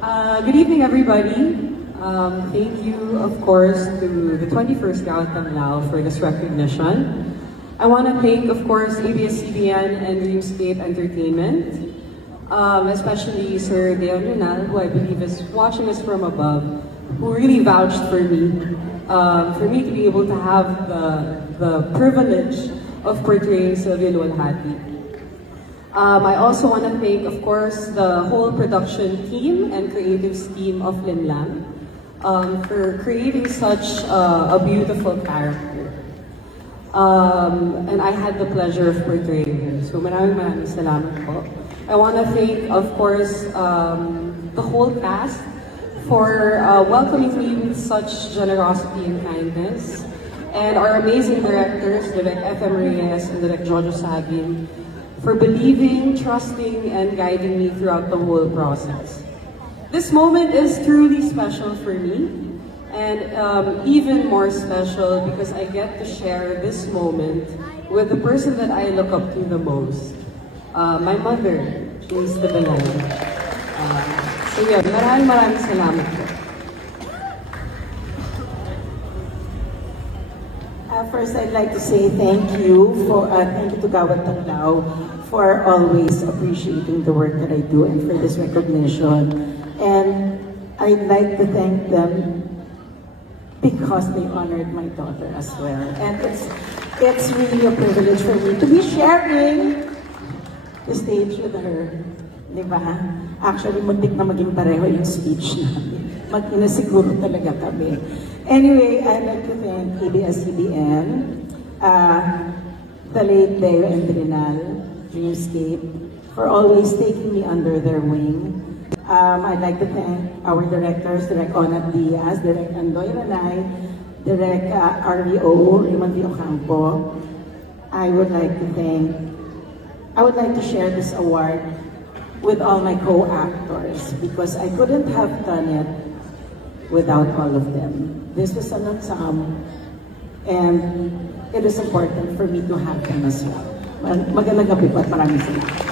Good evening, everybody. Thank you, of course, to the 21st Gautang Lao for this recognition. I want to thank, of course, ABS-CBN and Dreamscape Entertainment, especially Sir Leon Renal, who I believe is watching us from above, who really vouched for me to be able to have the privilege of portraying Sylvia Lualhati. I also want to thank, of course, the whole production team and creatives team of Linlang for creating such a beautiful character. And I had the pleasure of portraying her. So maraming salamat po. I want to thank, of course, the whole cast for welcoming me with such generosity and kindness. And our amazing directors, Direk F.M. Reyes and Direk Jojo Sagin, for believing, trusting, and guiding me throughout the whole process. This moment is truly special for me, and even more special because I get to share this moment with the person that I look up to the most, my mother, James de Belen. So yeah, maraming salamat po. First, I'd like to say thank you to Gautang Lao for always appreciating the work that I do and for this recognition. And I'd like to thank them because they honored my daughter as well. And it's really a privilege for me to be sharing the stage with her. Diba? Actually, muntik na maging pareho yung speech namin. Mag-ina siguro talaga kami. Anyway, I'd like to thank ABS-CBN, the late Leo and Renal, Dreamscape, for always taking me under their wing. I'd like to thank our directors, Direk Onat Diaz, Direk Andoy Ranay, Direk RVO, Raymond V. Ocampo. I would like to share this award with all my co-actors because I couldn't have done it without all of them. This was an ensemble, and it is important for me to have them as well. Magandang gabi po at maraming salamat.